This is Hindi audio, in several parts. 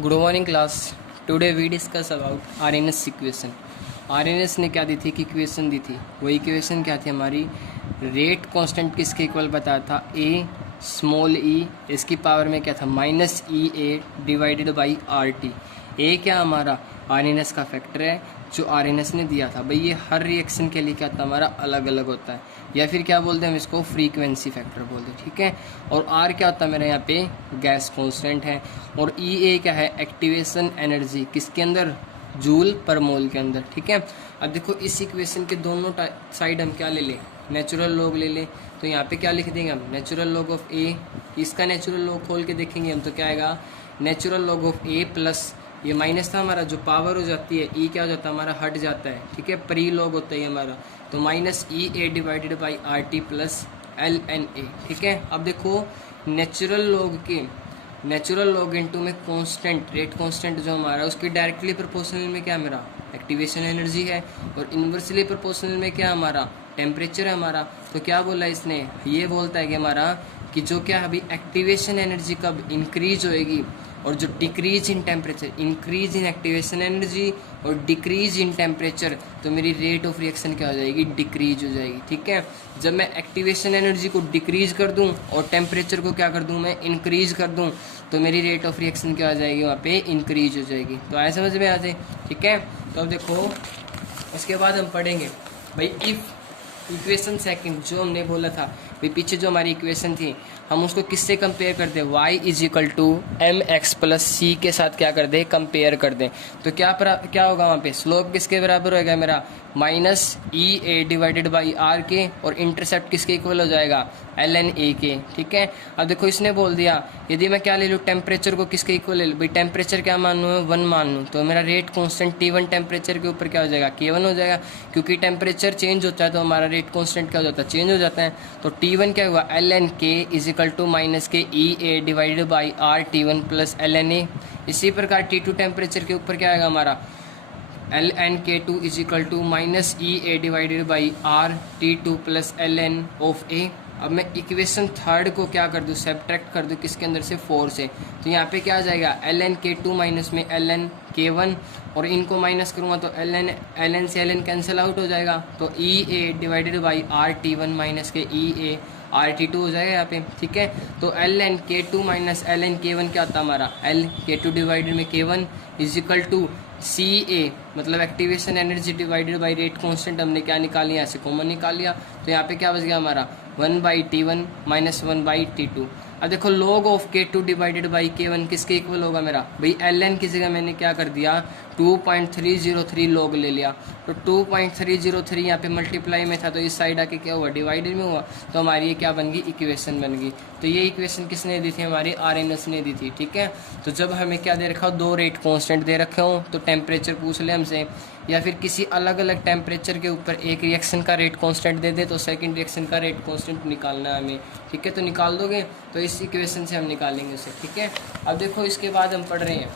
Good morning class. Today we discuss about Arrhenius equation. Arrhenius ने क्या दी थी कि इक्वेशन दी थी। वो इक्वेशन क्या थी हमारी, रेट कांस्टेंट किसके इक्वल बताया था, ए स्मॉल ई, इसकी पावर में क्या था minus E A divided by R T. A क्या हमारा आरएनएस का फैक्टर है जो आरएनएस ने दिया था। भाई ये हर रिएक्शन के लिए क्या था हमारा अलग अलग होता है, या फिर क्या बोलते हैं हम इसको फ्रीक्वेंसी फैक्टर बोलते हैं, ठीक है। और आर क्या होता है मेरे यहाँ पे गैस कांस्टेंट है। और ई ए क्या है एक्टिवेशन एनर्जी, किसके अंदर, जूल पर मोल के अंदर, ठीक है। अब देखो इस इक्वेशन के दोनों साइड हम क्या ले लें, नेचुरल लॉग ले लें। तो यहाँ पे क्या लिख देंगे हम, नेचुरल लॉग ऑफ ए। इसका नेचुरल लॉग खोल के देखेंगे हम तो क्या आएगा, natural log of A plus ये माइनस था हमारा, जो पावर हो जाती है ई क्या हो जाता है हमारा हट जाता है, ठीक है। प्री लॉग होता है हमारा, तो minus E A divided by R T plus L N A, ठीक है। अब देखो नेचुरल लॉग इनटू में कांस्टेंट, रेट कांस्टेंट जो हमारा उसके डायरेक्टली प्रोपोर्शनल में क्या मेरा एक्टिवेशन एनर्जी है, और इन्वर्सली प्रोपोर्शनल में क्या हमारा टेम्परेचर है हमारा। तो क्या बोला इसने, ये बोलता है कि हमारा कि जो क्या अभी एक्टिवेशन एनर्जी कब इंक्रीज होएगी और जो decrease in temperature, increase in activation energy और डिक्रीज इन टेम्परेचर, तो मेरी रेट ऑफ रिएक्शन क्या हो जाएगी, डिक्रीज हो जाएगी, ठीक है। जब मैं एक्टिवेशन एनर्जी को डिक्रीज कर दूं और टेम्परेचर को क्या कर दूं मैं इंक्रीज कर दूं, तो मेरी रेट ऑफ रिएक्शन क्या हो जाएगी वहाँ पे इंक्रीज हो जाएगी। तो आए समझ में आ जाए, ठीक है। तो अब देखो उसके बाद हम पढ़ेंगे भाई इफ इक्वेशन सेकंड, जो हमने बोला था भाई पीछे जो हमारी इक्वेशन थी हम उसको किससे कंपेयर कर दें, y is equal to M X plus C के साथ क्या कर दें, कंपेयर कर दें। तो क्या होगा वहाँ पे, स्लोप किसके बराबर होएगा मेरा minus E A divided by R के, और इंटरसेप्ट किसके इक्वल हो जाएगा एल एन ए के, ठीक है। अब देखो इसने बोल दिया यदि मैं क्या ले लूँ टेम्परेचर को किसके इक्वल ले लूँ, भाई टेम्परेचर क्या मान लूँ, 1 मान लूँ, तो मेरा रेट कॉन्स्टेंट T1 टेम्परेचर के ऊपर क्या हो जाएगा K1 हो जाएगा, क्योंकि टेम्परेचर चेंज होता है तो हमारा रेट कॉन्स्टेंट क्या हो जाता है, चेंज हो जाता है। तो T1 क्या हुआ L N K is equal to minus के E A divided by R T1 plus L N A. इसी प्रकार T2 टेम्परेचर के ऊपर क्या आएगा हमारा L N K two is equal to minus E A divided by R T2 plus L N of A. अब मैं इक्वेशन थर्ड को क्या कर दूँ, सब्ट्रैक्ट कर दूँ किसके अंदर से 4 से, तो यहाँ पे क्या आ जाएगा L N K two minus में एल एन के वन, और इनको माइनस करूँगा तो एल एन से एल एन कैंसिल आउट हो जाएगा, तो E A divided by R T1 minus के ई ए आर T2 हो जाएगा यहाँ पे, ठीक है। तो L N K two minus L N K one क्या होता है हमारा एल के टू डिवाइडेड में के वन इज इक्वल टू सी ए, मतलब activation energy divided by rate constant हमने क्या निकाल लिया, ऐसे कॉमन निकाल लिया, तो यहाँ पे क्या बच गया हमारा 1/T1 माइनस 1/T2। अब देखो log of K2 divided by K1 किसके इक्वल होगा मेरा, भाई एल एन की जगह मैंने क्या कर दिया 2.303 लॉग ले लिया, तो 2.303 यहाँ पे मल्टीप्लाई में था तो इस साइड आके क्या हुआ डिवाइडेड में हुआ, तो हमारी ये क्या बन गई इक्वेशन बन गई। तो ये इक्वेशन किसने दी थी, हमारी आरएनएस ने दी थी, ठीक है। तो जब हमें क्या दे रखा हो, 2 रेट कांस्टेंट दे रखे हो, तो टेम्परेचर पूछ ले हमसे, या फिर किसी अलग अलग टेम्परेचर के ऊपर एक रिएक्शन का रेट कांस्टेंट दे दे तो सेकंड रिएक्शन का रेट कांस्टेंट निकालना है हमें, ठीक है। तो निकाल दोगे तो इस इक्वेशन से हम निकालेंगे उसे, ठीक है। अब देखो इसके बाद हम पढ़ रहे हैं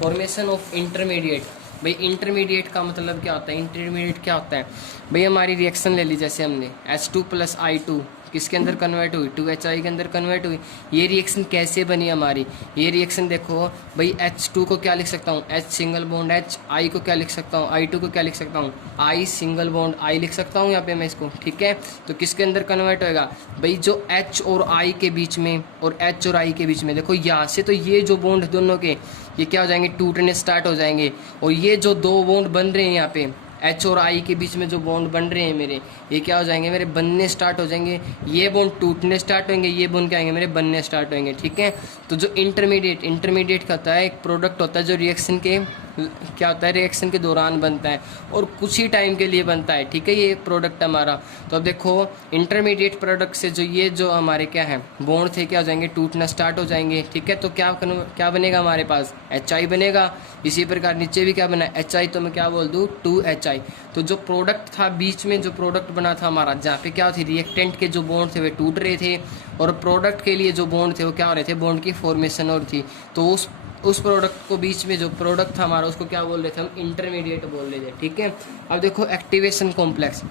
फॉर्मेशन ऑफ इंटरमीडिएट। भाई इंटरमीडिएट का मतलब क्या होता है, इंटरमीडिएट क्या होता है, भाई हमारी रिएक्शन ले ली जैसे हमने H2 प्लस I2 किसके अंदर कन्वर्ट हुई 2HI के अंदर कन्वर्ट हुई। ये रिएक्शन कैसे बनी हमारी, ये रिएक्शन देखो भाई H2 को क्या लिख सकता हूँ H single bond H, I को क्या लिख सकता हूँ I2 को क्या लिख सकता हूँ I सिंगल बॉन्ड I लिख सकता हूँ यहाँ पे मैं इसको, ठीक है। तो किसके अंदर कन्वर्ट होएगा भाई जो H और I के बीच में, और H और I के बीच में देखो यहाँ से, तो ये जो बॉन्ड दोनों के ये क्या हो जाएंगे टूटने स्टार्ट हो जाएंगे, और ये जो 2 बॉन्ड बन रहे हैं यहाँ पे H और I के बीच में जो बॉन्ड बन रहे हैं मेरे, ये क्या हो जाएंगे मेरे बनने स्टार्ट हो जाएंगे, ये बॉन्ड टूटने स्टार्ट होंगे, ये बॉन्ड क्या आएंगे मेरे बनने स्टार्ट होंगे, ठीक है। तो जो इंटरमीडिएट का होता है एक प्रोडक्ट होता है जो रिएक्शन के क्या होता है रिएक्शन के दौरान बनता है और कुछ ही टाइम के लिए बनता है, ठीक है। ये प्रोडक्ट हमारा, तो अब देखो इंटरमीडिएट प्रोडक्ट से जो हमारे क्या है बॉन्ड थे क्या हो जाएंगे टूटना स्टार्ट हो जाएंगे, ठीक है। तो क्या बनेगा हमारे पास HI बनेगा। इसी प्रकार नीचे भी क्या बना HI, तो मैं क्या बोल दूँ 2HI। तो जो प्रोडक्ट था बीच में, जो प्रोडक्ट बना था हमारा जहाँ पे क्या थी रिएक्टेंट के जो बॉन्ड थे वे टूट रहे थे, और प्रोडक्ट के लिए जो बॉन्ड थे वो क्या हो रहे थे बॉन्ड की फॉर्मेशन और थी। तो उस प्रोडक्ट को बीच में जो प्रोडक्ट था हमारा उसको क्या बोल रहे थे हम इंटरमीडिएट बोल रहे थे, ठीक है। अब देखो एक्टिवेशन कॉम्प्लेक्स,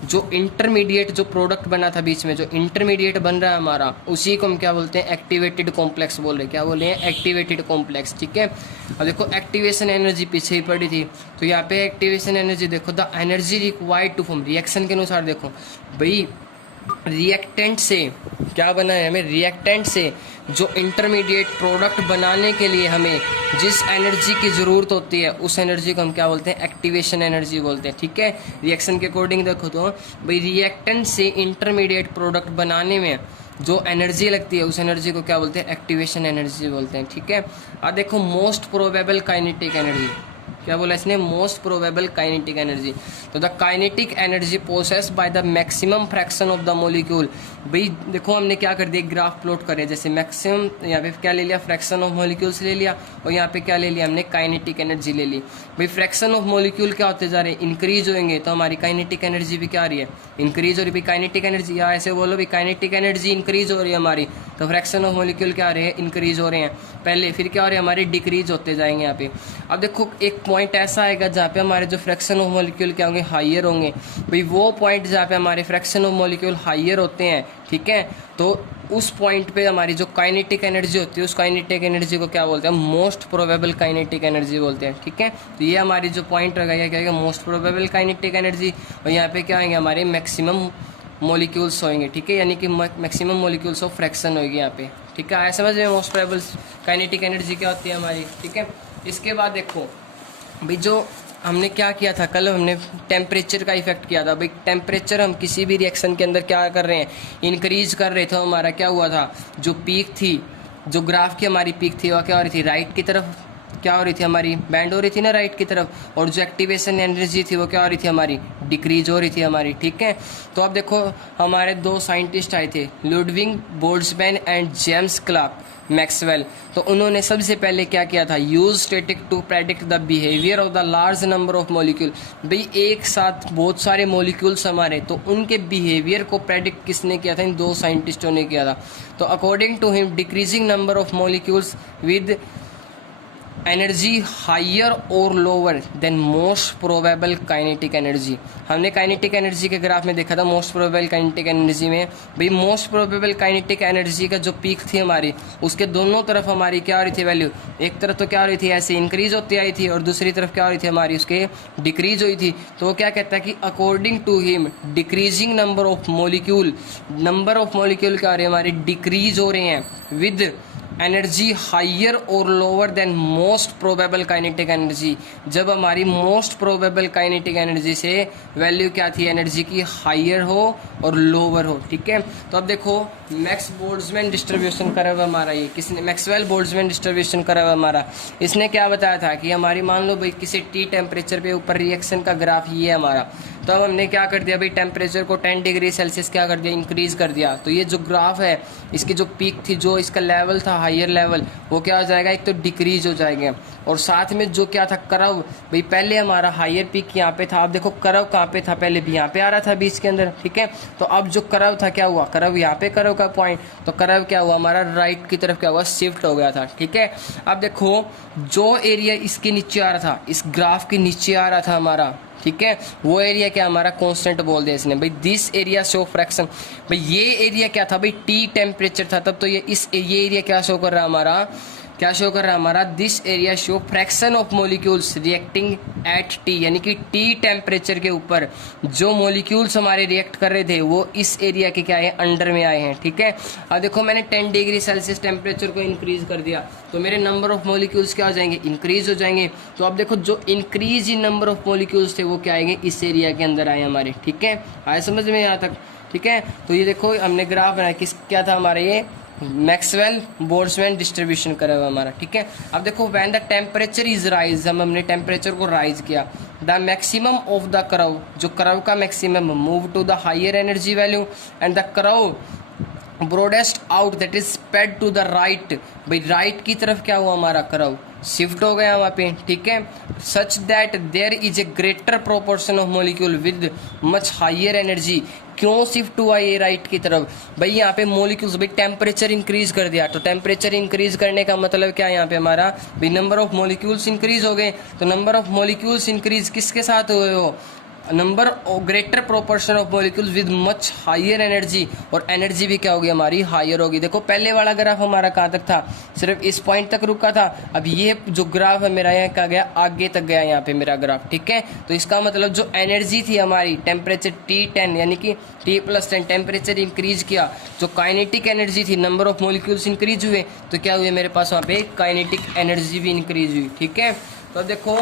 जो इंटरमीडिएट जो प्रोडक्ट बना था बीच में, जो इंटरमीडिएट बन रहा है हमारा, उसी को हम क्या बोलते हैं, एक्टिवेटेड कॉम्प्लेक्स बोल रहे हैं। क्या बोल रहे हैं, एक्टिवेटेड कॉम्प्लेक्स। ठीक है, अब देखो एक्टिवेशन एनर्जी पीछे ही पड़ी थी, तो यहाँ पे एक्टिवेशन एनर्जी देखो, the energy required to form, reaction के अनुसार देखो भाई, रिएक्टेंट से क्या बना है, हमें रिएक्टेंट से जो इंटरमीडिएट प्रोडक्ट बनाने के लिए हमें जिस एनर्जी की ज़रूरत होती है, उस एनर्जी को हम क्या बोलते हैं, एक्टिवेशन एनर्जी बोलते हैं। ठीक है, रिएक्शन के अकॉर्डिंग देखो तो भाई, रिएक्टेंट से इंटरमीडिएट प्रोडक्ट बनाने में जो एनर्जी लगती है, उस एनर्जी को क्या बोलते हैं, एक्टिवेशन एनर्जी बोलते हैं। ठीक है, अब देखो मोस्ट प्रोबेबल काइनेटिक एनर्जी, क्या बोला इसने, मोस्ट प्रोबेबल काइनेटिक एनर्जी। तो the kinetic energy possess by the maximum fraction of the molecule. भाई देखो हमने क्या कर दिया, ग्राफ प्लॉट करे, जैसे मैक्सिमम यहाँ पे क्या ले लिया, फ्रैक्शन ऑफ मॉलिक्यूल्स ले लिया, और यहाँ पे क्या ले लिया हमने, काइनेटिक एनर्जी ले ली। भाई फ्रैक्शन ऑफ मॉलिक्यूल क्या होते जा रहे हैं, इंक्रीज होंगे, तो हमारी काइनेटिक एनर्जी भी क्या आ रही है, इंक्रीज हो रही है। काइनेटिक एनर्जी, या ऐसे बोलो भी काइनेटिक एनर्जी इंक्रीज हो रही है हमारी, तो फ्रैक्शन ऑफ मॉलिक्यूल क्या आ रहे हैं, इंक्रीज हो रहे हैं पहले, फिर क्या हो रहे हैं, हमारे डिक्रीज होते जाएंगे यहाँ पे। अब देखो एक पॉइंट ऐसा आएगा जहाँ पे हमारे जो फ्रैक्शन ऑफ मॉलिक्यूल क्या होंगे, हाइयर होंगे। भाई वो पॉइंट जहाँ पे हमारे फ्रैक्शन ऑफ मॉलिक्यूल हाइयर होते हैं, ठीक है, तो उस पॉइंट पे हमारी जो काइनेटिक एनर्जी होती है, उस काइनेटिक एनर्जी को क्या बोलते हैं, मोस्ट प्रोबेबल काइनेटिक एनर्जी बोलते हैं। ठीक है, तो ये हमारी जो पॉइंट रहेगा, क्या है, मोस्ट प्रोबेबल काइनेटिक एनर्जी, और यहाँ पे क्या आएंगे, हमारे मैक्सिमम मॉलिक्यूल्स होंगे। ठीक है, यानी कि मैक्सिमम मॉलिक्यूल्स ऑफ फ्रैक्शन होगी यहाँ पे। ठीक है, आया समझ में, मोस्ट प्रोबेबल काइनेटिक एनर्जी क्या होती है हमारी। ठीक है, इसके बाद देखो भाई, जो हमने क्या किया था कल, हमने टेम्परेचर का इफेक्ट किया था। भाई टेम्परेचर हम किसी भी रिएक्शन के अंदर क्या कर रहे हैं, इंक्रीज कर रहे थे, हमारा क्या हुआ था, जो पीक थी, जो ग्राफ की हमारी पीक थी, वह क्या हो रही थी, राइट की तरफ क्या हो रही थी, हमारी बैंड हो रही थी ना राइट की तरफ, और जो एक्टिवेशन एनर्जी थी वो क्या हो रही थी, हमारी डिक्रीज हो रही थी हमारी। ठीक है, तो अब देखो हमारे दो साइंटिस्ट आए थे, Ludwig Boltzmann and James Clerk Maxwell. तो उन्होंने सबसे पहले क्या किया था, use static to predict the behaviour of the large number of molecule. भाई एक साथ बहुत सारे मॉलिक्यूल्स हमारे, तो उनके बिहेवियर को प्रेडिक्ट किसने किया था, इन दो साइंटिस्टों ने किया था। तो according to him, decreasing number of molecules with energy higher और lower than most probable kinetic energy. हमने काइनेटिक एनर्जी के ग्राफ में देखा था, मोस्ट प्रोबेबल काइनेटिक एनर्जी में भाई मोस्ट प्रोबेबल काइनेटिक एनर्जी का जो पीक थी हमारी, उसके दोनों तरफ हमारी क्या हो रही थी वैल्यू, एक तरफ तो क्या हो रही थी ऐसे इंक्रीज होती आई थी, और दूसरी तरफ क्या हो रही थी हमारी, उसके डिक्रीज हुई थी। तो वो क्या कहता है कि according to him, decreasing number of molecule, number of molecule क्या हो रहे हैं हमारे, डिक्रीज हो रहे हैं विद एनर्जी हाइयर और lower than most probable kinetic energy. जब हमारी मोस्ट प्रोबेबल काइनेटिक एनर्जी से वैल्यू क्या थी एनर्जी की, हाइयर हो और लोअर हो। ठीक है, तो अब देखो मैक्स बोल्ट्जमैन डिस्ट्रीब्यूशन करा हुआ हमारा, ये किसने, मैक्सवेल बोल्ट्जमैन डिस्ट्रीब्यूशन करा हुआ हमारा। इसने क्या बताया था कि हमारी मान लो भाई किसी टी टेम्परेचर पे ऊपर रिएक्शन का ग्राफ ये है हमारा, तो अब हमने क्या कर दिया भाई, टेम्परेचर को 10 डिग्री सेल्सियस क्या कर दिया, इंक्रीज कर दिया। तो ये जो ग्राफ है, इसकी जो पीक थी, जो इसका लेवल था हाइयर लेवल, वो क्या हो जाएगा, एक तो डिक्रीज हो जाएगा, और साथ में जो क्या था करव, भाई पहले हमारा हाइयर पीक यहाँ पे था, अब देखो करव कहाँ पे था, पहले भी यहाँ पे आ रहा था बीच के अंदर। ठीक है, तो अब जो करव था क्या हुआ, करव यहाँ पे, करव का पॉइंट, तो करव क्या हुआ हमारा, राइट की तरफ क्या हुआ, शिफ्ट हो गया था। ठीक है, अब देखो जो एरिया इसके नीचे आ रहा था, इस ग्राफ के नीचे आ रहा था हमारा, ठीक है, वो एरिया क्या हमारा कांस्टेंट बोल दिया इसने। भाई दिस एरिया शो फ्रैक्शन, भाई ये एरिया क्या था भाई, टी टेम्परेचर था तब, तो ये एरिया क्या शो कर रहा है हमारा, क्या शो कर रहा है हमारा, this area show fraction of molecules reacting at T, यानी कि टी टेम्परेचर के ऊपर जो मॉलिक्यूल्स हमारे रिएक्ट कर रहे थे वो इस एरिया के क्या है, अंडर में आए हैं। ठीक है, अब देखो मैंने 10 डिग्री सेल्सियस टेम्परेचर को इंक्रीज कर दिया, तो मेरे नंबर ऑफ मॉलिक्यूल्स क्या हो जाएंगे, इंक्रीज हो जाएंगे। तो अब देखो जो increase in number of molecules थे वो क्या आएंगे, इस एरिया के अंदर आए हमारे। ठीक है, आए समझ में यहाँ तक। ठीक है, तो ये देखो हमने ग्राफ बनाया, किस क्या था हमारा, ये मैक्सवेल बोल्ट्जमैन डिस्ट्रीब्यूशन करा हुआ हमारा। ठीक है, अब देखो when the temperature is rise, हमने टेम्परेचर को राइज किया, the maximum of the curve, जो कर्व का maximum move to the higher energy value, and the curve broadest out that is spread to the right. भाई राइट की तरफ क्या हुआ हमारा, कर्व शिफ्ट हो गया वहाँ पे। ठीक है, such that there is a greater proportion of molecule with much higher energy. क्यों शिफ्ट हुआ ये राइट की तरफ, भाई यहाँ पे मॉलिक्यूल्स, भाई टेम्परेचर इंक्रीज कर दिया, तो टेम्परेचर इंक्रीज करने का मतलब क्या है यहाँ पे हमारा, भाई नंबर ऑफ मॉलिक्यूल्स इंक्रीज हो गए। तो नंबर ऑफ मॉलिक्यूल्स इंक्रीज किसके साथ हुए हो, number greater proportion of molecules with much higher energy, और एनर्जी भी क्या होगी हमारी हायर होगी। देखो पहले वाला ग्राफ हमारा कहाँ तक था, सिर्फ इस पॉइंट तक रुका था। अब ये जो ग्राफ है मेरा यहाँ कहाँ गया, आगे तक गया यहाँ पे मेरा ग्राफ, ठीक है। तो इसका मतलब जो एनर्जी थी हमारी, टेम्परेचर T10 यानी कि T+10 टेम्परेचर इंक्रीज किया, जो काइनेटिक एनर्जी थी, नंबर ऑफ मॉलिक्यूल्स इंक्रीज हुए, तो क्या हुए मेरे पास वहाँ पे काइनेटिक एनर्जी भी इंक्रीज हुई, ठीक है। तो देखो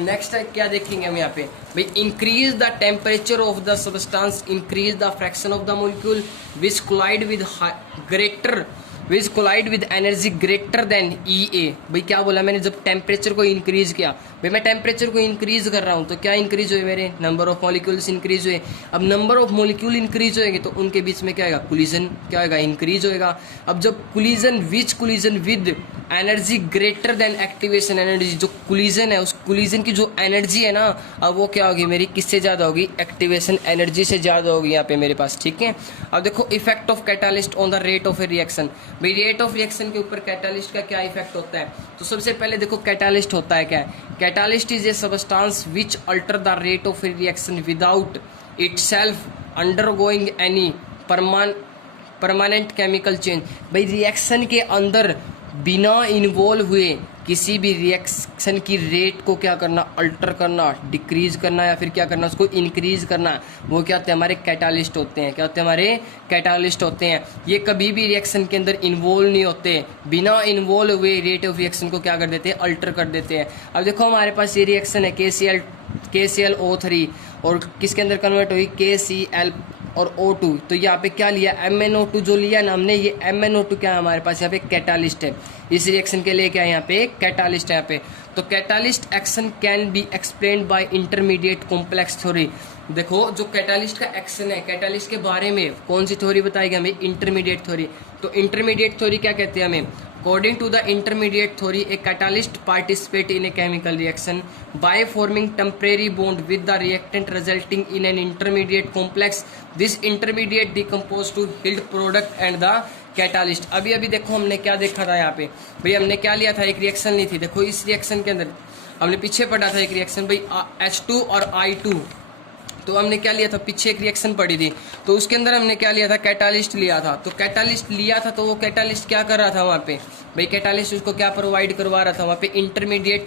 नेक्स्ट क्या देखेंगे हम यहाँ पे भाई, increase the temperature of the substance, increase the fraction of the molecule which collide with energy greater than EA। भाई क्या बोला मैंने, जब टेम्परेचर को इंक्रीज किया, भाई मैं टेम्परेचर को इंक्रीज कर रहा हूँ तो क्या इंक्रीज हुए मेरे, नंबर ऑफ मॉलिक्यूल्स इंक्रीज हुए। अब नंबर ऑफ मॉलिक्यूल इंक्रीज होएंगे तो उनके बीच में क्या होगा, कोलिजन क्या होगा, इंक्रीज होएगा। अब जब collision with energy greater than activation energy, जो कोलिजन है उस कोलिजन की जो एनर्जी है ना, अब वो क्या होगी मेरी, किससे ज़्यादा होगी, एक्टिवेशन एनर्जी से ज़्यादा होगी यहाँ पे मेरे पास, ठीक है। अब देखो effect of catalyst on the rate of A reaction, भाई रेट ऑफ रिएक्शन के ऊपर कैटालिस्ट का क्या इफेक्ट होता है। तो सबसे पहले देखो कैटालिस्ट होता है क्या है, catalyst is a substance which alter the rate of A reaction without itself undergoing any permanent chemical change. भाई रिएक्शन के अंदर बिना इन्वॉल्व हुए किसी भी रिएक्शन की रेट को क्या करना, अल्टर करना, डिक्रीज करना, या फिर क्या करना, उसको इंक्रीज करना, वो क्या होते हैं, हमारे कैटालिस्ट होते हैं। क्या होते हैं, हमारे कैटालिस्ट होते हैं। ये कभी भी रिएक्शन के अंदर इन्वॉल्व नहीं होते, बिना इन्वॉल्व हुए रेट ऑफ रिएक्शन को क्या कर देते हैं, अल्टर कर देते हैं। अब देखो हमारे पास ये रिएक्शन है KClO3 और किसके अंदर कन्वर्ट हुई, KCl और O2। तो यहाँ पे क्या लिया, MnO2 जो लिया ना हमने, ये MnO2 क्या है हमारे पास यहाँ पे कैटालिस्ट है। इस रिएक्शन के लिए क्या है यहाँ पे, कैटालिस्ट है यहाँ पे। तो catalyst action can be explained bye intermediate complex theory. देखो जो कैटालिस्ट का एक्शन है, कैटालिस्ट के बारे में कौन सी थ्योरी बताएगी हमें, इंटरमीडिएट थ्योरी। तो इंटरमीडिएट थ्योरी क्या कहते हैं हमें, according to the intermediate theory a catalyst participate in a chemical reaction by forming temporary bond with the reactant resulting in an intermediate complex. This intermediate decompose to yield product and the catalyst। अभी देखो हमने क्या देखा था यहाँ पे, भाई हमने क्या लिया था, एक रिएक्शन ली थी। देखो इस रिएक्शन के अंदर हमने पीछे पढ़ा था एक रिएक्शन भाई H2 और I2। तो हमने क्या लिया था, पीछे एक रिएक्शन पड़ी थी, तो उसके अंदर हमने क्या लिया था, कैटालिस्ट लिया था। तो कैटालिस्ट लिया था तो वो कैटालिस्ट क्या कर रहा था वहाँ पे, भाई कैटालिस्ट उसको क्या प्रोवाइड करवा रहा था वहाँ पे, इंटरमीडिएट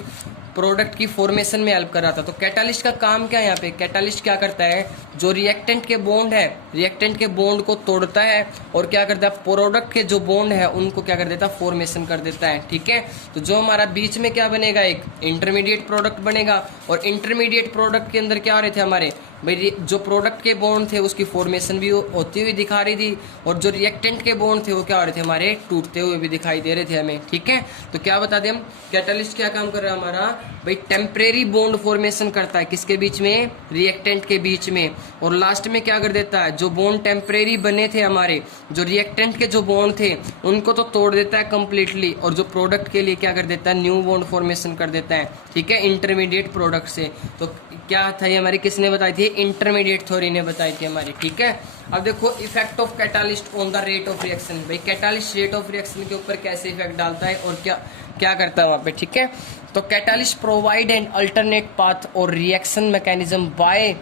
प्रोडक्ट की फॉर्मेशन में हेल्प कर रहा था। तो कैटालिस्ट का काम क्या है यहाँ पे, कैटालिस्ट क्या करता है, जो रिएक्टेंट के बॉन्ड है, रिएक्टेंट के बॉन्ड को तोड़ता है और क्या करता है, प्रोडक्ट के जो बॉन्ड है उनको क्या कर देता है, फॉर्मेशन कर देता है, ठीक है। तो जो हमारा बीच में क्या बनेगा, एक इंटरमीडिएट प्रोडक्ट बनेगा। और इंटरमीडिएट प्रोडक्ट के अंदर क्या हो रहे थे हमारे, भाई जो प्रोडक्ट के बॉन्ड थे उसकी फॉर्मेशन भी होती हुई दिखा रही थी, और जो रिएक्टेंट के बॉन्ड थे वो क्या हो रहे थे हमारे, टूटते हुए भी दिखाई दे रहे थे हमें, ठीक है। तो क्या बता दें हम, कैटालिस्ट क्या काम कर रहा है हमारा, भाई टेम्परेरी बॉन्ड फॉर्मेशन करता है, किसके बीच में, रिएक्टेंट के बीच में। और लास्ट में क्या कर देता है, जो बॉन्ड टेम्परेरी बने थे हमारे, जो रिएक्टेंट के जो बॉन्ड थे उनको तो तोड़ देता है कंप्लीटली, और जो प्रोडक्ट के लिए क्या कर देता है, न्यू बॉन्ड फॉर्मेशन कर देता है, ठीक है, इंटरमीडिएट प्रोडक्ट से। तो क्या था ये हमारी, किसने बताई थी, इंटरमीडिएट थ्योरी ने बताई थी हमारी, ठीक है। अब देखो effect of catalyst on the rate of reaction, भाई कैटालिस्ट रेट ऑफ रिएक्शन के ऊपर कैसे इफेक्ट डालता है और क्या क्या करता है वहाँ पे, ठीक है। तो catalyst provide an alternate path और reaction mechanism by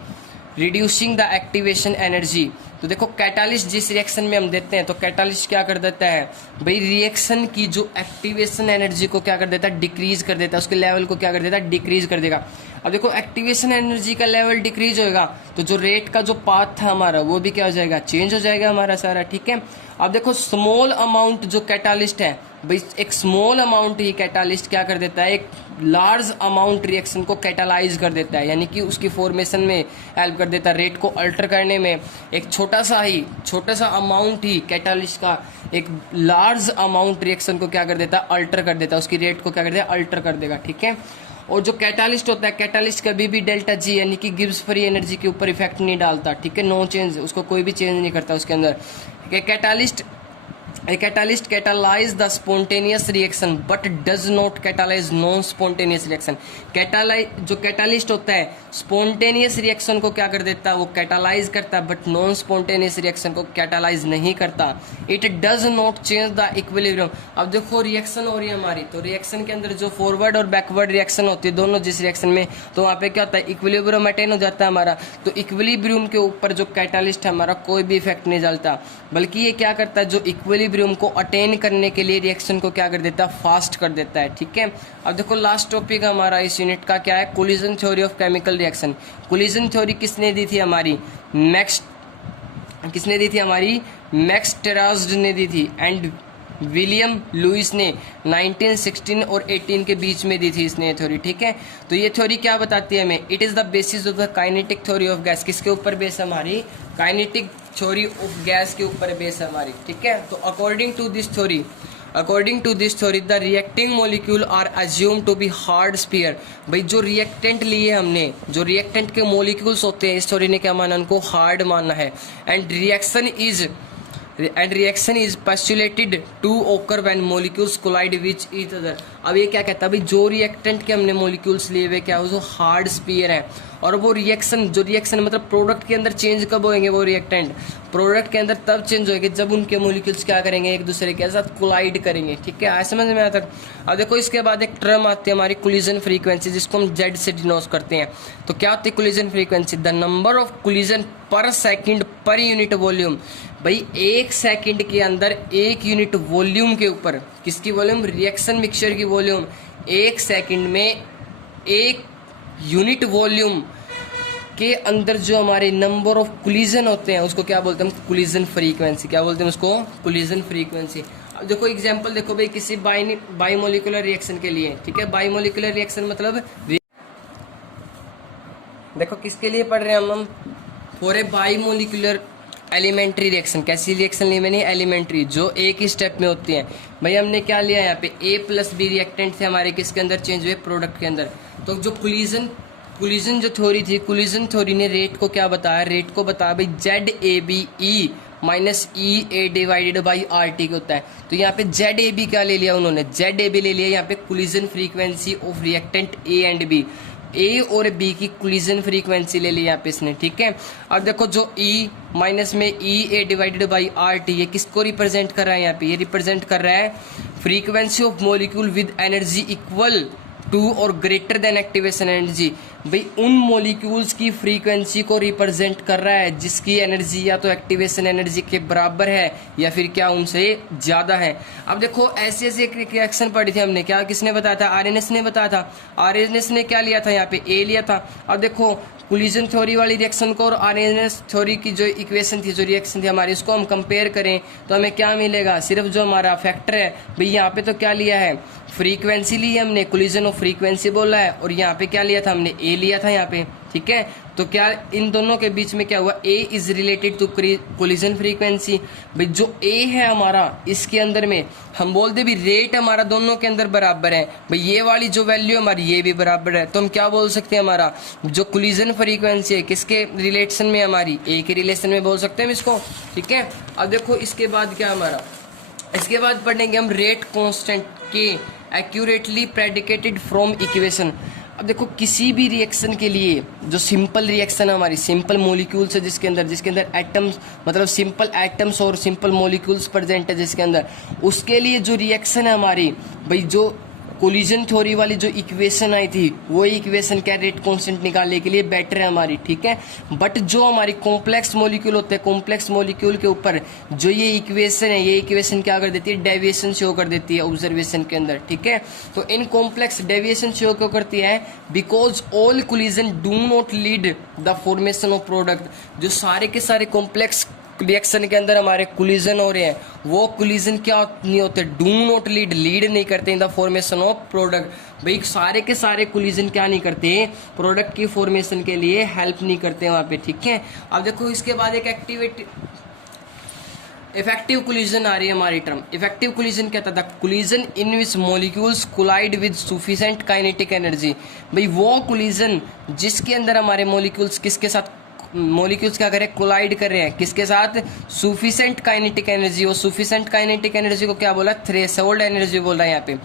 reducing the activation energy. तो देखो कैटालिस्ट जिस रिएक्शन में हम देते हैं, तो कैटालिस्ट क्या कर देता है भाई, रिएक्शन की जो एक्टिवेशन एनर्जी को क्या कर देता है, डिक्रीज कर देता है, उसके लेवल को क्या कर देता है, डिक्रीज कर देगा। अब देखो एक्टिवेशन एनर्जी का लेवल डिक्रीज होएगा तो जो रेट का जो पाथ था हमारा वो भी क्या हो जाएगा, चेंज हो जाएगा हमारा सारा, ठीक है। अब देखो स्मॉल अमाउंट जो कैटालिस्ट है भाई, एक स्मॉल अमाउंट ही कैटालिस्ट क्या कर देता है, एक लार्ज अमाउंट रिएक्शन को कैटालाइज कर देता है, यानी कि उसकी फॉर्मेशन में हेल्प कर देता है, रेट को अल्टर करने में। एक छोटा सा अमाउंट ही कैटालिस्ट का एक लार्ज अमाउंट रिएक्शन को क्या कर देता है, अल्टर कर देता है, उसकी रेट को क्या कर देता है, अल्टर कर देगा, ठीक है। और जो कैटालिस्ट होता है, कैटालिस्ट कभी भी डेल्टा जी यानी कि गिब्स फ्री एनर्जी के ऊपर इफेक्ट नहीं डालता, ठीक है, नो चेंज, उसको कोई भी चेंज नहीं करता उसके अंदर। Catalyst A catalyst catalyze the spontaneous reaction but does not catalyze non-spontaneous reaction. जो कैटालिस्ट होता है स्पॉन्टेनियस रिएक्शन को क्या कर देता है, वो कैटालाइज करता है, बट नॉन स्पॉन्टेनियस रिएक्शन को कैटालाइज नहीं करता. It does not change the equilibrium. अब देखो रिएक्शन हो रही है हमारी, तो रिएक्शन के अंदर जो फॉरवर्ड और बैकवर्ड रिएक्शन होती है दोनों जिस रिएक्शन में, तो वहाँ पे क्या होता है, इक्विलिब्रियम अटेन हो जाता है हमारा. तो इक्विलिब्रियम के ऊपर जो कैटालिस्ट है हमारा कोई भी इफेक्ट नहीं डालता, बल्कि ये क्या करता है, जो इक्विलिब्रियम को अटेन करने के लिए रिएक्शन को क्या कर देता है, फास्ट कर देता है. ठीक है. अब देखो लास्ट टॉपिक हमारा इस यूनिट का क्या है, collision theory of chemical reaction. Collision theory किसने दी थी हमारी, किसने दी थी हमारी, मैक्स टेराज्ड ने दी थी एंड विलियम लुइस ने 1916 और 18 के बीच में दी थी इसने ये थ्योरी. ठीक है. तो ये थ्योरी क्या बताती है हमें, it is the basis of the kinetic theory of gas. किसके ऊपर बेस है हमारी, काइनेटिक थ्योरी ऑफ गैस के ऊपर बेस है हमारी. ठीक है. तो according to this theory the reacting molecule are assume to be hard sphere. भाई जो रिएक्टेंट लिए हमने, जो रिएक्टेंट के मॉलिक्यूल्स होते हैं, इस थ्योरी ने क्या माना, उनको हार्ड माना है. And reaction is postulated to occur when molecules collide with each other. अब ये क्या कहता है भाई, जो रिएक्टेंट के हमने मॉलिक्यूल्स लिए हुए क्या वो हार्ड स्फीयर है, और वो रिएक्शन मतलब प्रोडक्ट के अंदर चेंज कब होंगे, वो रिएक्टेंट प्रोडक्ट के अंदर तब चेंज होंगे जब उनके मॉलिक्यूल्स क्या करेंगे, एक दूसरे के साथ कोलाइड करेंगे. ठीक है. आया समझ में आता है. अब देखो इसके बाद एक टर्म आती है हमारी कोलिजन फ्रीक्वेंसी, जिसको हम जेड से डिनोट करते हैं. तो क्या होती है collision frequency, the number of collision पर सेकंड पर यूनिट वॉल्यूम. भाई एक सेकंड के अंदर एक यूनिट वॉल्यूम के ऊपर, किसकी वॉल्यूम, रिएक्शन मिक्सचर की वॉल्यूम, एक सेकंड में एक यूनिट वॉल्यूम के अंदर जो हमारे नंबर ऑफ कोलिजन होते हैं उसको क्या बोलते हैं, कोलिजन फ्रीक्वेंसी. क्या बोलते हैं उसको, कोलिजन फ्रीक्वेंसी. अब देखो एग्जांपल देखो भाई किसी बाइमोलिकुलर रिएक्शन के लिए. ठीक है. बाइमोलिकुलर रिएक्शन मतलब देखो किसके लिए पढ़ रहे हैं हम फॉर ए बाइमोलिकुलर एलिमेंट्री रिएक्शन. कैसी रिएक्शन ली मैंने, एलिमेंट्री, जो एक ही स्टेप में होती है. भाई हमने क्या लिया यहाँ पे, A प्लस बी रिएक्टेंट थे हमारे, किसके अंदर चेंज हुए, प्रोडक्ट के अंदर. तो जो कोलिजन जो थ्योरी थी, कोलिजन थ्योरी ने रेट को क्या बताया, रेट को बताया भाई ZABE minus EA divided by RT के होता है. तो यहाँ पे ZAB क्या ले लिया उन्होंने, ZAB ले लिया यहाँ पे collision frequency of reactant A and B. ए और बी की कोलिजन फ्रीक्वेंसी ले ली यहाँ पे इसने. ठीक है. अब देखो जो E माइनस में EA डिवाइडेड बाई RT, ये किसको रिप्रेजेंट कर रहा है, यहाँ पे ये रिप्रेजेंट कर रहा है frequency of molecule with energy equal to और ग्रेटर देन एक्टिवेशन एनर्जी. भाई उन मॉलिक्यूल्स की फ्रीक्वेंसी को रिप्रेजेंट कर रहा है जिसकी एनर्जी या तो एक्टिवेशन एनर्जी के बराबर है या फिर क्या उनसे ज़्यादा है. अब देखो ऐसे एक रिएक्शन पढ़ी थी हमने, क्या किसने बताया था, आरएनएस ने बताया था. आरएनएस ने क्या लिया था, यहाँ पे ए लिया था. अब देखो कोलिजन थ्योरी वाली रिएक्शन को और आरएनएस थ्योरी की जो इक्वेशन थी, जो रिएक्शन थी हमारी, उसको हम कंपेयर करें तो हमें क्या मिलेगा, सिर्फ जो हमारा फैक्टर है भाई यहाँ पे तो क्या लिया है, फ्रीक्वेंसी ली है हमने, कोलिजन ऑफ फ्रीक्वेंसी बोला है, और यहाँ पे क्या लिया था हमने, ए लिया था यहाँ पे. ठीक है. तो क्या इन दोनों के बीच में क्या हुआ, A is related to collision frequency. भाई जो ए है हमारा, इसके अंदर में हम बोलते भी रेट हमारा दोनों के अंदर बराबर है. भाई ये वाली जो वैल्यू हमारी ये भी बराबर है, तो हम क्या बोल सकते हैं, हमारा जो कोलिजन फ्रीक्वेंसी है किसके रिलेशन में, हमारी ए के रिलेशन में बोल सकते हैं इसको. ठीक है. अब देखो इसके बाद क्या हमारा, इसके बाद पढ़ेंगे हम रेट कांस्टेंट के एक्यूरेटली प्रेडिकेटेड फ्रॉम इक्वेशन. अब देखो किसी भी रिएक्शन के लिए जो सिंपल रिएक्शन है हमारी, सिंपल मॉलिक्यूल्स है जिसके अंदर एटम्स मतलब सिंपल एटम्स और सिंपल मॉलिक्यूल्स प्रेजेंट है जिसके अंदर, उसके लिए जो रिएक्शन है हमारी, भाई जो कोलिजन थ्योरी वाली जो इक्वेशन आई थी वो इक्वेशन क्या, रेट कांस्टेंट निकालने के लिए बेटर है हमारी. ठीक है. बट जो हमारी कॉम्प्लेक्स मॉलिक्यूल होते हैं, कॉम्प्लेक्स मॉलिक्यूल के ऊपर जो ये इक्वेशन है, ये इक्वेशन क्या कर देती है, डेविएशन शो कर देती है ऑब्जर्वेशन के अंदर. ठीक है. तो इन कॉम्प्लेक्स डेविएशन शो क्यों करती है, because all collision do not lead the formation of product. जो सारे के सारे कॉम्प्लेक्स रिएक्शन के अंदर हमारे कोलिजन हो रहे हैं, वो कोलिजन क्या नहीं होते, डू नॉट लीड नहीं करते in the formation of product. भाई सारे के सारे कोलिजन क्या नहीं करते, प्रोडक्ट की फॉर्मेशन के लिए हेल्प नहीं करते वहाँ पे. ठीक है. अब देखो इसके बाद एक इफेक्टिव कोलिजन आ रही है हमारी टर्म. इफेक्टिव कोलिजन क्या था, collision in which molecules collide with sufficient kinetic energy. भाई वो कोलिजन जिसके अंदर हमारे मॉलिक्यूल्स किसके साथ मॉलिक्यूल्स क्या कर रहे हैं, कोलाइड कर रहे हैं किसके साथ, सुफिशिएंट काइनेटिक एनर्जी। वो सुफिशिएंट काइनेटिक एनर्जी को क्या बोला, थ्रेशोल्ड एनर्जी बोल रहा है यहाँ पे।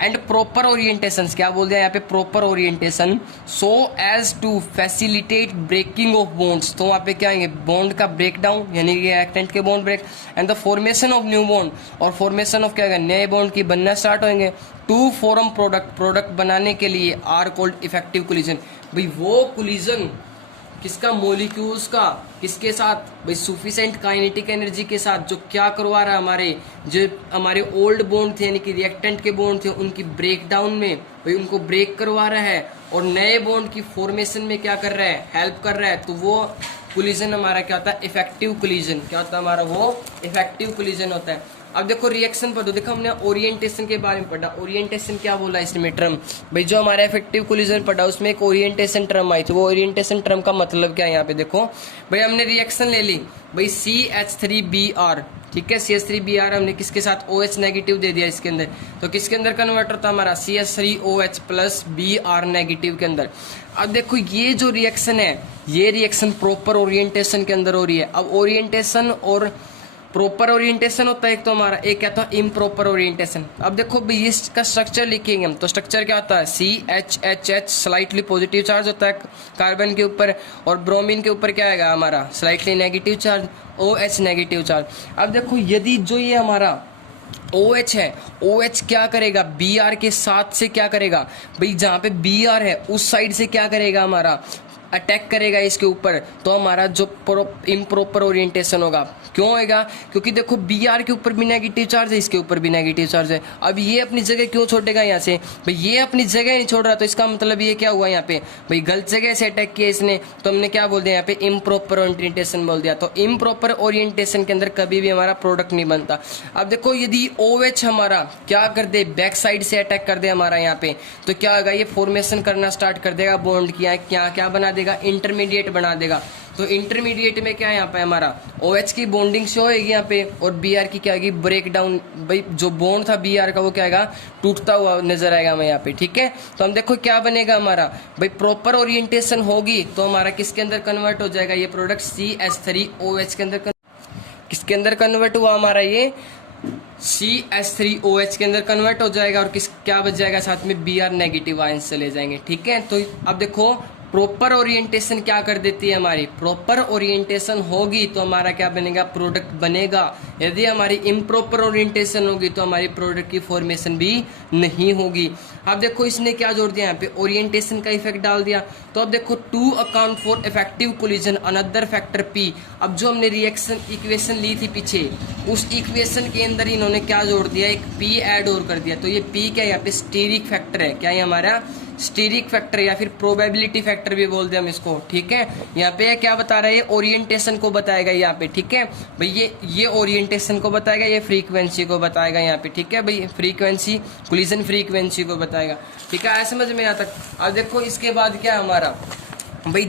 एंड प्रॉपर ओरिएंटेशन, क्या बोल दिया यहाँ पे, proper orientation so as to facilitate breaking of bonds. तो वहाँ पे क्या आएंगे, बॉन्ड का ब्रेक डाउन यानी कि रिएक्टेंट के bond break, and the formation of new bond, और फॉर्मेशन ऑफ क्या है, नए बॉन्ड की बनना स्टार्ट होंगे। टू फॉर्म प्रोडक्ट बनाने के लिए आर कॉल्ड इफेक्टिव कोलिजन। भाई वो कोलिजन किसका, मॉलिक्यूल्स का, किसके साथ भाई, सुफिशिएंट काइनेटिक एनर्जी के साथ, जो क्या करवा रहा है, जो हमारे ओल्ड बॉन्ड थे यानी कि रिएक्टेंट के बॉन्ड थे उनकी ब्रेक डाउन में भाई उनको ब्रेक करवा रहा है, और नए बॉन्ड की फॉर्मेशन में क्या कर रहा है, हेल्प कर रहा है। तो वो कोलिजन हमारा क्या होता है, इफेक्टिव कोलिजन। क्या होता है हमारा, वो इफेक्टिव कोलिजन होता है। अब देखो रिएक्शन पर, तो देखो हमने ओरिएंटेशन के बारे में पढ़ा। ओरिएंटेशन क्या बोला इसमें टर्म, भाई जो हमारा इफेक्टिव कोलिजन पढ़ा उसमें एक ओरिएंटेशन टर्म आई थी। वो ओरिएंटेशन टर्म का मतलब क्या है, यहाँ पे देखो भाई हमने रिएक्शन ले ली भाई CH3Br, ठीक है, CH3Br हमने किसके साथ, OH नेगेटिव दे दिया इसके अंदर, तो किसके अंदर कन्वर्ट होता है हमारा, CH3OH प्लस Br नेगेटिव के अंदर। अब देखो ये जो रिएक्शन है, ये रिएक्शन प्रॉपर ओरिएंटेशन के अंदर हो रही है। अब ओरिएंटेशन और प्रॉपर ओरिएंटेशन होता है एक तो हमारा, एक क्या था, इम्प्रॉपर ओरिएंटेशन। अब देखो भाई इसका स्ट्रक्चर लिखेंगे हम, तो स्ट्रक्चर क्या होता है, CHHH स्लाइटली पॉजिटिव चार्ज होता है कार्बन के ऊपर, और ब्रोमीन के ऊपर क्या आएगा हमारा, slightly negative charge, OH negative charge. अब देखो यदि जो ये हमारा OH है, OH क्या करेगा, Br के साथ से क्या करेगा भाई, जहाँ पे Br है उस साइड से क्या करेगा हमारा, अटैक करेगा इसके ऊपर, तो हमारा जो इम्प्रॉपर ओरिएंटेशन होगा। क्यों होगा, क्योंकि देखो Br के ऊपर भी नेगेटिव चार्ज है, इसके ऊपर भी नेगेटिव चार्ज है। अब ये अपनी जगह क्यों छोड़ेगा यहाँ से, भाई ये अपनी जगह नहीं छोड़ रहा, तो इसका मतलब ये क्या हुआ यहाँ पे, भाई गलत जगह से अटैक किया इसने, तो हमने क्या बोल दिया यहाँ पे, इम्प्रॉपर ओरिएंटेशन बोल दिया। तो इम्प्रॉपर ओरिएंटेशन के अंदर कभी भी हमारा प्रोडक्ट नहीं बनता। अब देखो यदि OH हमारा क्या कर दे, बैक साइड से अटैक कर दे हमारा यहाँ पे, तो क्या होगा, ये फॉर्मेशन करना स्टार्ट कर देगा बॉन्ड की, क्या क्या बना देगा, इंटरमीडिएट बना देगा। तो इंटरमीडिएट में क्या है यहाँ पे हमारा, OH की बॉन्डिंग शो होगी यहाँ पे, और Br की क्या होगी, ब्रेक डाउन। भाई जो बॉन्ड था Br का वो क्या आएगा, टूटता हुआ नजर आएगा हमें यहाँ पे, ठीक है। तो हम देखो क्या बनेगा हमारा, भाई प्रॉपर ओरिएंटेशन होगी तो हमारा किसके अंदर कन्वर्ट हो जाएगा, ये प्रोडक्ट CH3OH के अंदर, किसके अंदर कन्वर्ट हुआ हमारा, ये CH3OH के अंदर कन्वर्ट हो जाएगा, और क्या बच जाएगा साथ में, Br नेगेटिव आयंस चले जाएंगे, ठीक है। तो अब देखो प्रॉपर ओरिएंटेशन क्या कर देती है हमारी, प्रॉपर ओरिएंटेशन होगी तो हमारा क्या बनेगा, प्रोडक्ट बनेगा। यदि हमारी इम्प्रॉपर ओरिएंटेशन होगी तो हमारी प्रोडक्ट की फॉर्मेशन भी नहीं होगी। अब देखो इसने क्या जोड़ दिया यहाँ पे, ओरिएंटेशन का इफेक्ट डाल दिया। तो अब देखो to account for effective collision another factor P। अब जो हमने रिएक्शन इक्वेशन ली थी पीछे, उस इक्वेशन के अंदर इन्होंने क्या जोड़ दिया, एक P ऐड और कर दिया। तो ये P क्या है यहाँ पे, स्टीरिक फैक्टर है। क्या है हमारा, स्टीरिक फैक्टर या फिर प्रोबेबिलिटी फैक्टर भी बोलते हैं हम इसको, ठीक है। यहाँ पे क्या बता रहा है, ये ओरिएंटेशन को बताएगा यहाँ पे, ठीक है भाई, ये ओरिएंटेशन को बताएगा, ये फ्रीक्वेंसी को बताएगा यहाँ पे, ठीक है भाई, फ्रीक्वेंसी कोलिजन फ्रीक्वेंसी को बताएगा, ठीक है। ऐसे समझ में यहाँ तक। अब देखो इसके बाद क्या हमारा भाई,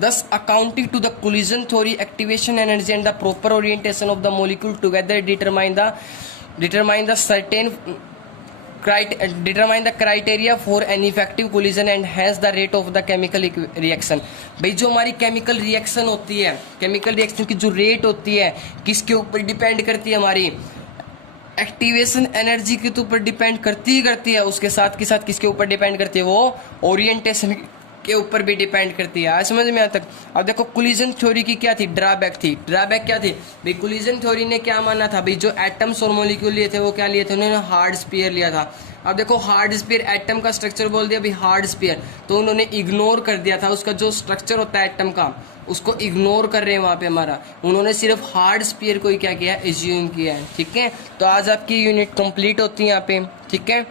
thus accounting to the collision theory, activation energy and the proper orientation of the molecule together determine the criteria for an effective collision and hence the rate of the chemical reaction। भाई जो हमारी केमिकल रिएक्शन होती है, केमिकल रिएक्शन की जो रेट होती है किसके ऊपर डिपेंड करती है, हमारी एक्टिवेशन एनर्जी के ऊपर डिपेंड करती है, उसके साथ के साथ किसके ऊपर डिपेंड करती है, वो ओरिएंटेशन के ऊपर भी डिपेंड करती है। समझ में यहाँ तक। अब देखो कोलिजन थ्योरी की क्या थी, ड्रॉबैक थी। ड्रॉबैक क्या थी भाई, कोलिजन थ्योरी ने क्या माना था भाई, जो एटम्स और मॉलिक्यूल लिए थे वो क्या लिए थे, उन्होंने हार्ड स्फीयर लिया था। अब देखो हार्ड स्फीयर, एटम का स्ट्रक्चर बोल दिया भाई हार्ड स्फीयर, तो उन्होंने इग्नोर कर दिया था उसका जो स्ट्रक्चर होता है एटम का, उसको इग्नोर कर रहे हैं वहाँ पे हमारा, उन्होंने सिर्फ हार्ड स्फीयर को ही क्या किया, एज्यूम किया है, ठीक है। तो आज आपकी यूनिट कंप्लीट होती है यहाँ पे, ठीक है।